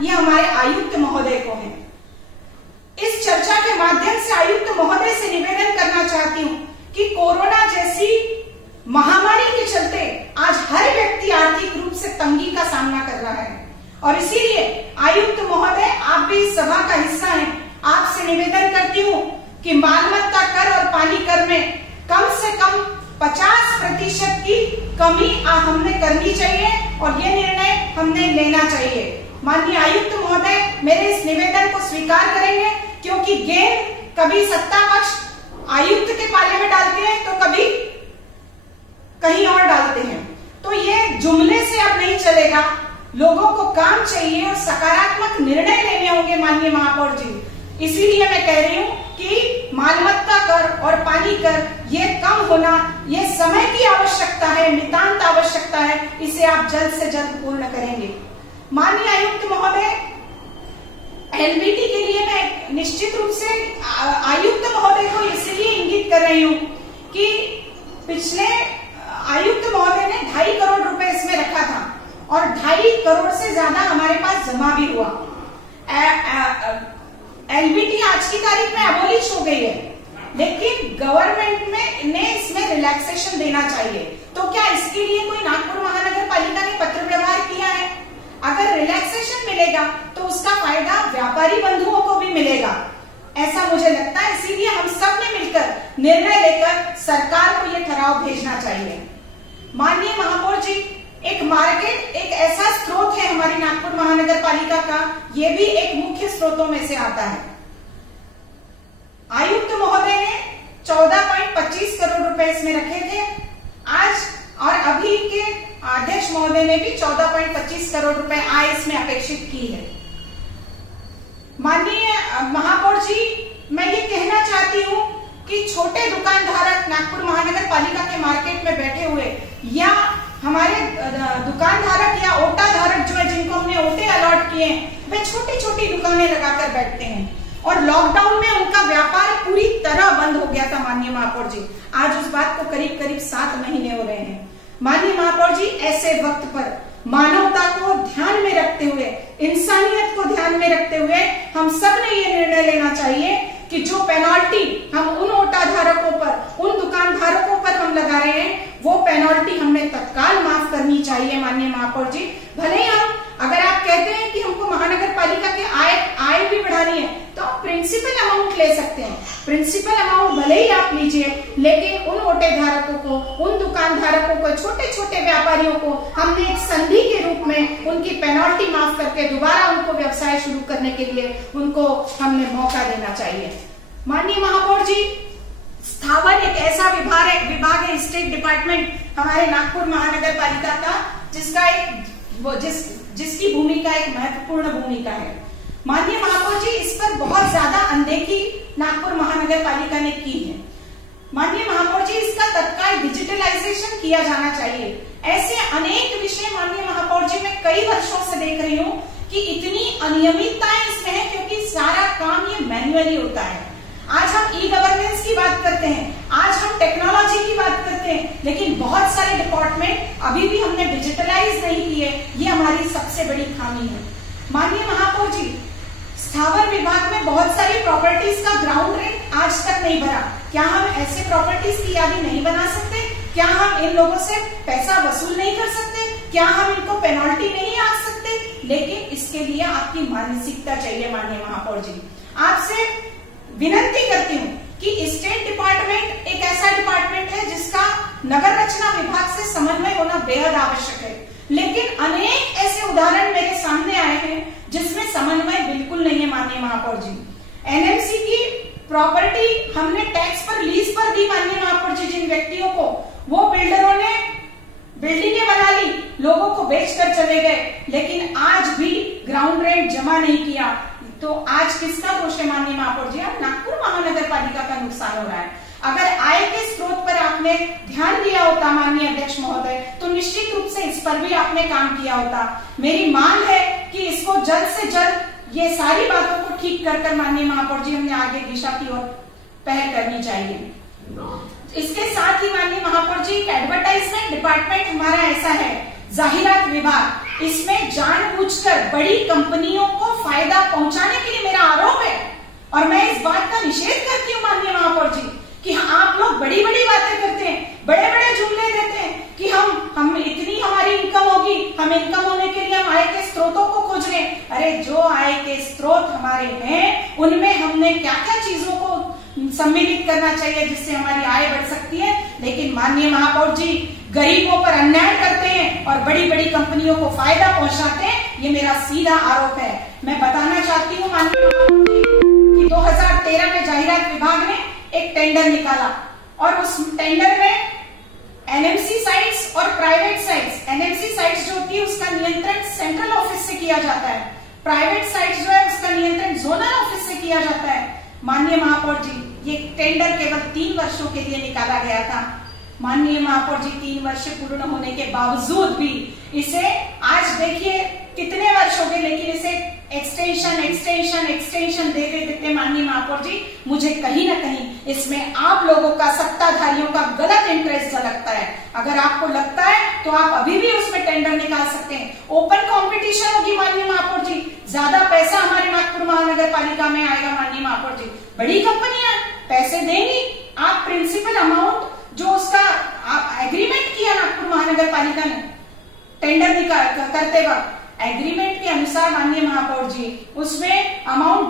ये हमारे आयुक्त महोदय को है। इस चर्चा के माध्यम से आयुक्त महोदय से निवेदन करना चाहती हूँ कि कोरोना जैसी महामारी के चलते आज हर व्यक्ति आर्थिक रूप से तंगी का सामना कर रहा है और इसीलिए आयुक्त महोदय आप भी इस सभा का हिस्सा हैं, आपसे निवेदन करती हूँ कि मालमत्ता कर और पानी कर में कम से कम 50% की कमी हमने करनी चाहिए और ये निर्णय हमने लेना चाहिए। माननीय आयुक्त महोदय मेरे इस निवेदन को स्वीकार करेंगे, क्योंकि गेंद कभी सत्ता पक्ष आयुक्त के पाले में डालते हैं तो कभी कहीं और डालते हैं। तो ये जुमले से अब नहीं चलेगा, लोगों को काम चाहिए और सकारात्मक निर्णय लेने होंगे माननीय महापौर जी। इसीलिए मैं कह रही हूँ कि मालमत्ता कर और पानी कर ये कम होना, ये समय की आवश्यकता है, नितांत आवश्यकता है, इसे आप जल्द से जल्द पूर्ण करेंगे। माननीय आयुक्त महोदय, एलबीटी के लिए मैं निश्चित रूप से आयुक्त महोदय को इसलिए इंगित कर रही हूँ कि पिछले आयुक्त महोदय ने 2.5 करोड़ रुपए इसमें रखा था और 2.5 करोड़ से ज्यादा हमारे पास जमा भी हुआ। एलबीटी आज की तारीख में अबोलिश हो गई है, लेकिन गवर्नमेंट ने इसमें रिलैक्सेशन देना चाहिए। तो क्या इसके लिए कोई नागपुर महानगर पालिका ने पत्र व्यवहार किया है? अगर रिलैक्सेशन मिलेगा तो उसका फायदा व्यापारी बंधुओं को भी मिलेगा, ऐसा मुझे लगता है। इसीलिए हम सब ने मिलकर निर्णय लेकर सरकार को यह ठराव भेजना चाहिए। माननीय महापौर जी, एक मार्केट एक ऐसा स्रोत है हमारी नागपुर महानगर पालिका का, ये भी एक मुख्य स्रोतों में से आता है। आयुक्त महोदय ने 14.25 करोड़ रुपए इसमें रखे थे आज, और अभी के अध्यक्ष महोदय ने भी 14.25 करोड़ रुपए आय इसमें अपेक्षित की है। माननीय महापौर जी, मैं ये कहना चाहती हूँ कि छोटे दुकानधारक नागपुर महानगर पालिका के मार्केट में बैठे हुए या हमारे दुकानधारक या ओटा धारक जो है, जिनको हमने ओटे अलॉट किए हैं, वे छोटी छोटी दुकानें लगाकर बैठते हैं और लॉकडाउन में उनका व्यापार पूरी तरह बंद हो गया था। माननीय महापौर जी, आज उस बात को करीब करीब 7 महीने हो रहे हैं। माननीय महापौर जी, ऐसे वक्त पर मानवता को ध्यान में रखते हुए, इंसानियत को ध्यान में रखते हुए हम सब ने ये निर्णय लेना चाहिए कि जो पेनल्टी हम उन ओटा धारकों पर, उन दुकानदारों पर हम लगा रहे हैं, वो पेनल्टी हमें तत्काल माफ करनी चाहिए। माननीय महापौर जी, भले ही हम, अगर आप कहते हैं कि हमको महानगर पालिका के आय भी बढ़ानी है, तो आप प्रिंसिपल अमाउंट ले सकते हैं। प्रिंसिपल अमाउंट भले ही आप लीजिए, लेकिन उन ओटे धारकों को, उन दुकानधारकों को, छोटे छोटे व्यापारियों को हमने एक संधि के रूप में उनकी पेनल्टी माफ करके दोबारा उनको व्यवसाय शुरू करने के लिए उनको हमने मौका देना चाहिए। माननीय महापौर जी, स्थावर एक ऐसा विभाग है, स्टेट डिपार्टमेंट हमारे नागपुर महानगर पालिका का, जिसकी भूमिका एक महत्वपूर्ण भूमिका है। माननीय महापौर जी, इस पर बहुत ज्यादा अनदेखी नागपुर महानगर पालिका ने की है। माननीय महापौर जी, इसका तत्काल डिजिटलाइजेशन किया जाना चाहिए। ऐसे अनेक विषय माननीय महापौर जी, मैं कई वर्षों से देख रही हूँ कि इतनी अनियमितताएं इसमें है, क्योंकि सारा काम ये मैन्युअली होता है। आज हम ई गवर्नेंस की बात करते हैं, आज हम टेक्नोलॉजी की बात करते हैं, लेकिन बहुत सारे डिपार्टमेंट अभी भी हमने डिजिटलाइज नहीं किए। ये हमारी सबसे बड़ी खामी है। माननीय महापौर जी, स्थावर विभाग में बहुत सारी प्रॉपर्टीज का ग्राउंड रेंट आज तक नहीं भरा। क्या हम ऐसे प्रॉपर्टीज की यादी नहीं बना सकते? क्या हम इन लोगों से पैसा वसूल नहीं कर सकते? क्या हम इनको पेनल्टी नहीं आ सकते? लेकिन इसके लिए आपकी मानसिकता चाहिए। माननीय महापौर जी, आपसे विनती करती हूँ कि स्टेट डिपार्टमेंट एक ऐसा डिपार्टमेंट है जिसका नगर रचना विभाग से समन्वय होना बेहद आवश्यक है, लेकिन अनेक ऐसे उदाहरण मेरे सामने आए हैं जिसमें समन्वय बिल्कुल नहीं है। माननीय महापौर जी, एनएमसी की प्रॉपर्टी हमने टैक्स पर, लीज पर दी। माननीय महापौर जी, जिन व्यक्तियों को, वो बिल्डरों ने बिल्डिंगें बना ली, लोगों को बेचकर चले गए, लेकिन आज भी ग्राउंड रेंट जमा नहीं किया। तो आज किसका दोष है? माननीय महापौर जी, अब नागपुर महानगर पालिका का नुकसान हो रहा है। अगर आय के स्रोत पर आपने ध्यान दिया होता माननीय अध्यक्ष महोदय, तो निश्चित रूप से इस पर भी आपने काम किया होता। मेरी मांग है कि इसको जल्द से जल्द ये सारी बातों को ठीक कर माननीय महापौर जी हमने आगे दिशा की ओर पहल करनी चाहिए। इसके साथ ही माननीय महापौर जी, एडवर्टाइजमेंट डिपार्टमेंट हमारा ऐसा है जाहिरात विभाग इसमें जानबूझकर बड़ी कंपनियों को फायदा पहुंचाने के लिए मेरा आरोप है। और मैं इस बात का निषेध करती हूँ माननीय महापौर जी कि आप लोग बड़ी बड़ी बातें करते हैं, बड़े बड़े जुमले देते हैं कि हम इतनी हमारी इनकम होगी, हम इनकम होने के लिए हम आय के स्रोतों को खोज रहे हैं। अरे जो आय के स्रोत हमारे हैं उनमें हमने क्या क्या चीजों को सम्मिलित करना चाहिए जिससे हमारी आय बढ़ सकती है। लेकिन माननीय महापौर जी गरीबों पर अन्याय करते हैं और बड़ी बड़ी कंपनियों को फायदा पहुंचाते हैं, ये मेरा सीधा आरोप है। मैं बताना चाहती हूँ माननीय महापौर जी कि 2013 में जाहिरात विभाग ने एक टेंडर निकाला और उस टेंडर में एनएमसी साइट्स और प्राइवेट साइट्स, एनएमसी साइट्स जो होती है उसका नियंत्रण सेंट्रल ऑफिस से किया जाता है, प्राइवेट साइट्स जो है उसका नियंत्रण जोनल ऑफिस से किया जाता है। माननीय महापौर जी ये टेंडर केवल 3 वर्षों के लिए निकाला गया था। माननीय महापौर जी 3 वर्ष पूर्ण होने के बावजूद भी इसे आज देखिए कितने वर्ष हो गए, लेकिन इसे एक्सटेंशन एक्सटेंशन एक्सटेंशन देते देते माननीय महापौर जी मुझे कहीं ना कहीं इसमें आप लोगों का, सत्ताधारियों का गलत इंटरेस्ट झलकता है। अगर आपको लगता है तो आप अभी भी उसमें टेंडर निकाल सकते हैं, ओपन कंपटीशन होगी माननीय महापौर जी, ज्यादा पैसा हमारे नागपुर महानगर पालिका में आएगा। माननीय महापौर जी बड़ी कंपनियां पैसे देंगी, आप प्रिंसिपल अमाउंट जो उसका एग्रीमेंट किया नागपुर महानगर पालिका ने टेंडर करते वक्त एग्रीमेंट के अनुसार माननीय महापौर जी उसमें अमाउंट